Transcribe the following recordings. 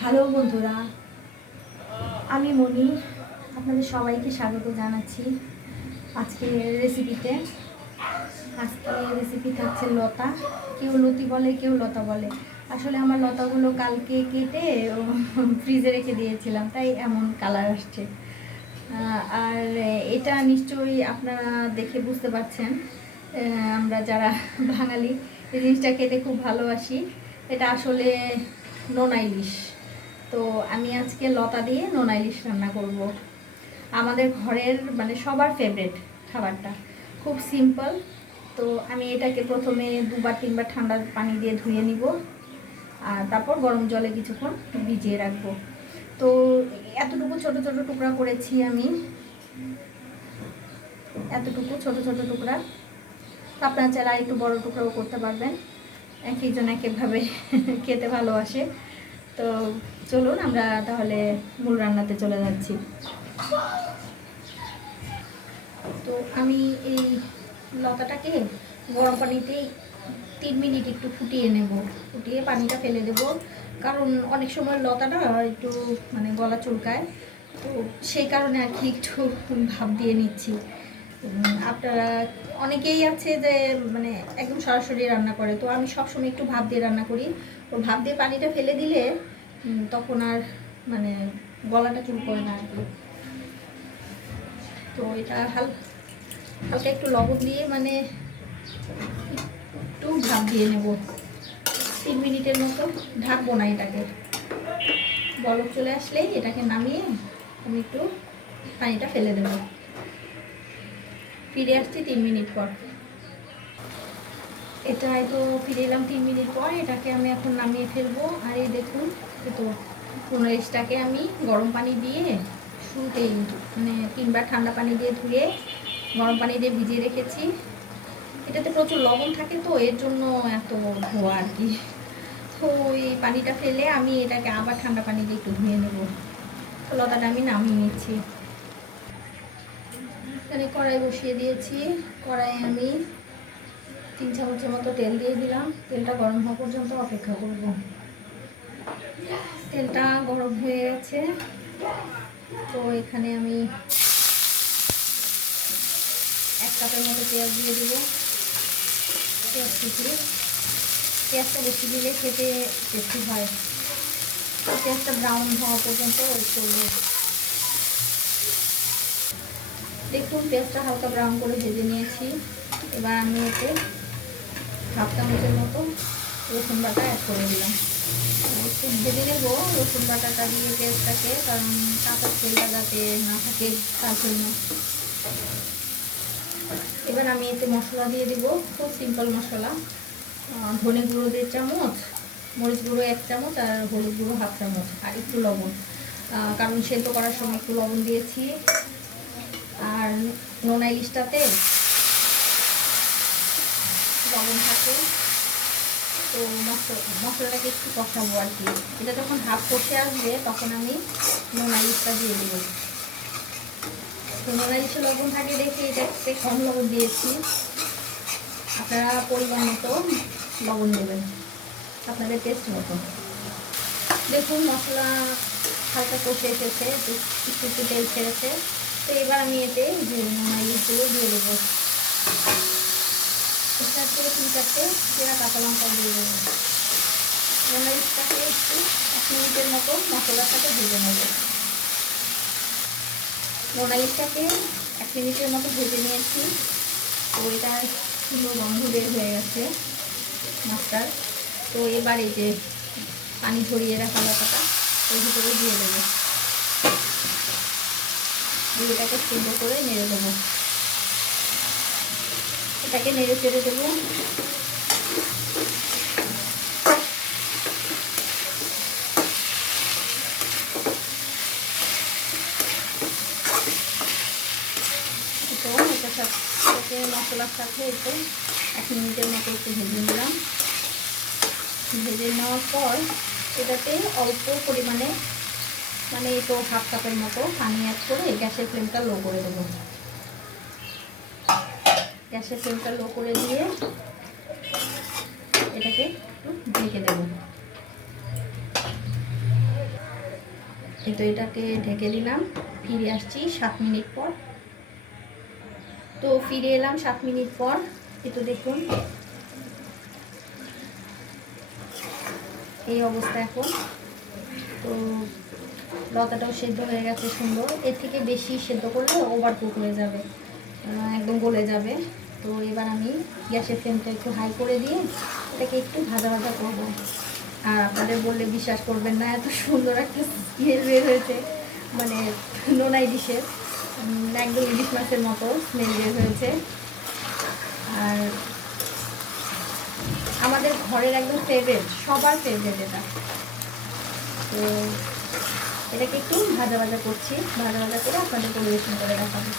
Hello বন্ধুরা, আমি মনি। আপনাদের সবাইকে স্বাগত জানাচ্ছি আজকে রেসিপিতে। আজকে রেসিপি থাকছে লতা। কেউ লতি বলে, কেউ লতা বলে। আসলে আমার লতাগুলো কালকে কেটে ফ্রিজে রেখে দিয়েছিলাম, তাই এমন কালার আসছে। আর এটা নিশ্চয়ই আপনারা দেখে বুঝতে পারছেন, আমরা যারা বাঙালি এই জিনিসটা খেতে খুব ভালোবাসি। এটা আসলে নোনা ইলিশ। তো আমি আজকে লতা দিয়ে নোনা ইলিশ রান্না করব। আমাদের ঘরের মানে সবার ফেভারিট খাবারটা, খুব সিম্পল। তো আমি এটাকে প্রথমে 2-3 বার ঠান্ডা পানি দিয়ে ধুয়ে নিব, আর তারপর গরম জলে কিছুক্ষণ ভিজিয়ে রাখবো। তো এতটুকু ছোট ছোট টুকরা করেছি আমি, এতটুকু ছোট ছোট টুকরা। আপনারা চাইলে একটু বড় টুকরাও করতে পারবেন, এক একজন এক একভাবে খেতে ভালোবাসে। তো চলুন আমরা তাহলে মূল রান্নাতে চলে যাচ্ছি। তো আমি এই লতাটাকে গরম পানিতেই 3 মিনিট একটু ফুটিয়ে নেব, ফুটিয়ে পানিটা ফেলে দেব। কারণ অনেক সময় লতাটা একটু মানে গলা চুলকায়, তো সেই কারণে আর কি একটু ভাপ দিয়ে নিচ্ছি। আপনারা অনেকেই আছে যে মানে একদম সরাসরি রান্না করে, তো আমি সবসময় একটু ভাপ দিয়ে রান্না করি। তো ভাপ দিয়ে পানিটা ফেলে দিলে তখন আর মানে গলাটা চুলকোয় না আর কি। তো এটা হালকা একটু লবণ দিয়ে মানে একটু ভাপ দিয়ে নেব 3 মিনিটের মতো। ঢাকবো না এটাকে, বলক চলে আসলেই এটাকে নামিয়ে আমি একটু পানিটা ফেলে দেবো। ফিরে আসছি 3 মিনিট পর। এটাই তো ফিরে এলাম 3 মিনিট পর। এটাকে আমি এখন নামিয়ে ফেলবো। আর এই দেখুন, তো ইলিশটাকে আমি গরম পানি দিয়ে শুরুতেই মানে 3 বার ঠান্ডা পানি দিয়ে ধুয়ে গরম পানি দিয়ে ভিজিয়ে রেখেছি। এটাতে প্রচুর লবণ থাকে, তো এর জন্য এত ধোয়া আর কি। তো এই পানিটা ফেলে আমি এটাকে আবার ঠান্ডা পানি দিয়ে একটু ধুয়ে নেব। তো লতাটা আমি নামিয়ে নিচ্ছি। এখানে কড়াই বসিয়ে দিয়েছি। কড়াইয়ে আমি 3 চামচের মতো তেল দিয়ে দিলাম। তেলটা গরম হওয়া পর্যন্ত অপেক্ষা করব। তেলটা গরম হয়ে গেছে। তো এখানে আমি 1 কাপের মতো পেঁয়াজ দিয়ে দেবো। পেঁয়াজ কুচি, পেঁয়াজটা বেশি দিলে খেতে টেস্টি হয়। পেঁয়াজটা ব্রাউন হওয়া পর্যন্ত ওয়েট করবো। দেখুন পেঁয়াজটা হালকা ব্রাউন করে ভেজে নিয়েছি। এবার আমি এতে 1/2 চামচের মতো রসুন বাটা অ্যাড করে দিলাম। একটু ভেজে নেব রসুন বাটাটা দিয়ে পেঁয়াজটাকে, কারণ কাঁচা তেলটা যাতে না থাকে তার জন্য। এবার আমি এতে মশলা দিয়ে দিব, খুব সিম্পল মশলা। ধনে গুঁড়ো 1.5 চামচ, মরিচ গুঁড়ো 1 চামচ, আর হলুদ গুঁড়ো 1/2 চামচ, আর একটু লবণ। কারণ সেদ্ধ করার সময় একটু লবণ দিয়েছি। আর নোনা ইলিশটাতে লবণ থাকে, তো মশলাটাকে একটু কষাবো আর কি। এটা যখন হাফ কষে আসবে তখন আমি নোনা ইলিশটা দিয়ে দেবো। তো নোনা ইলিশে লবণ থাকে দেখে এটা একটু কম লবণ দিয়েছি। আপনারা পরিমাণ মতো লবণ দেবেন, আপনাদের টেস্ট মতো। দেখুন মশলা হালকা কষে এসেছে, একটু একটু তেল ছেড়েছে। তো এবার আমি এতে যে নোনা ইলিশগুলো দিয়ে দেবো। স্টার্ট করে 3-4টে পেঁয়াজ কাঁচা লঙ্কা দিয়ে দেবো। নোনা ইলিশটাকে একটু 1 মিনিটের মতো মশলার সাথে ভেজে নেব। নোনা ইলিশটাকে 1 মিনিটের মতো ভেজে নিয়েছি। তো এটা সুন্দর গন্ধ বের হয়ে গেছে মাছটার। তো এবার এই যে পানি ঝরিয়ে রাখা লতাটা ওই ভিতরে দিয়ে দেবো। দিয়ে এটাকে সুন্দর করে নেড়ে দেবো। এটাকে নেড়ে চেড়ে দেবো। তো এটার সাথে মশলার সাথে একটু 1 মিনিটের মতো একটু ভেজে নিলাম। ভেজে নেওয়ার পর এটাতে অল্প পরিমাণে মানে এই তো 1/2 কাপের মতো পানি অ্যাড করে গ্যাসের ফ্লেমটা লো করে দেবো। গ্যাসের ফ্লেমটা লো করে দিয়ে এটাকে একটু ঢেকে দেবো। তো এটাকে ঢেকে দিলাম, ফিরে আসছি 7 মিনিট পর। তো ফিরে এলাম 7 মিনিট পর। তো দেখুন এই অবস্থা এখন। তো লতাটাও সেদ্ধ হয়ে গেছে সুন্দর। এর থেকে বেশি সেদ্ধ করলে ওভার কুক হয়ে যাবে, একদম গলে যাবে। তো এবার আমি গ্যাসের ফ্লেমটা একটু হাই করে দিয়ে এটাকে একটু ভাজা ভাজা করবো। আর আপনাদের বললে বিশ্বাস করবেন না, এত সুন্দর একটা স্মেল বের হয়েছে, মানে নোনাই ডিশের একদম ইলিশ মাছের মতো স্মেল বের হয়েছে। আর আমাদের ঘরের একদম ফেভারিট, সবার ফেভারিট এটা। তো এটাকে একটু ভাজা ভাজা করছি, ভাজা ভাজা করে আপনাদের পরিবেশন করে দেখাবো।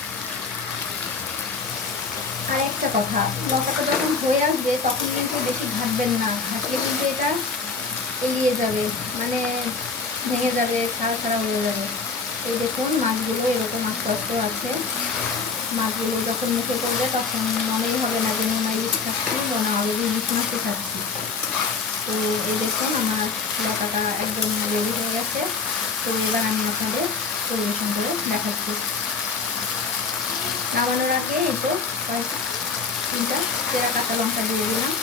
আর একটা কথা, লঙ্কাটা যখন হয়ে আসবে তখন কিন্তু বেশি ঘাটবেন না, ঘাটলে কিন্তু এটা এড়িয়ে যাবে, মানে ভেঙে যাবে, ছাড়া ছাড়া হয়ে যাবে। এই দেখুন মাছগুলো এরকম আস্তে আস্তে আছে। মাছগুলো যখন মুখে পড়বে তখন মনেই হবে না যে নোনা ইলিশ খাচ্ছি, নোনা অলরেডি ইলিশ মাছই খাচ্ছি। তো এই দেখুন আমার লতাটা একদম রেডি হয়ে গেছে। তো এবার আমি আপনাদের পরিবেশন করে দেখাচ্ছি। নামানোর আগে এই তো কয়েক 3টা চেরা কাঁচা লঙ্কা দিয়ে দিলাম,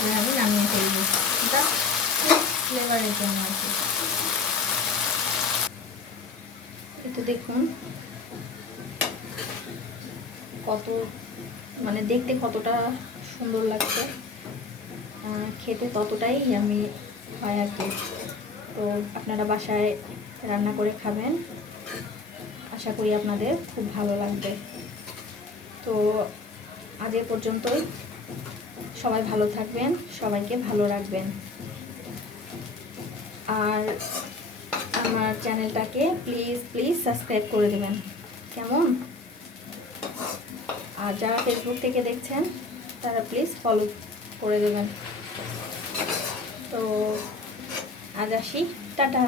এবার আমি নামিয়ে ফেলবো, এটা ফ্লেভারের জন্য আর কি। তো দেখুন কত, মানে দেখতে কতটা সুন্দর লাগছে, খেতে ততটাই আমি হয় আর কি। তো আপনারা বাসায় রান্না করে খাবেন, আশা করি আপনাদের খুব ভালো লাগবে। তো আজ এ পর্যন্তই, সবাই ভালো থাকবেন, সবাইকে ভালো রাখবেন। আর আমার চ্যানেলটাকে প্লিজ প্লিজ সাবস্ক্রাইব করে দেবেন, কেমন? আর যারা ফেসবুক থেকে দেখছেন তারা প্লিজ ফলো করে দেবেন। তো আজ আসি, টাটা।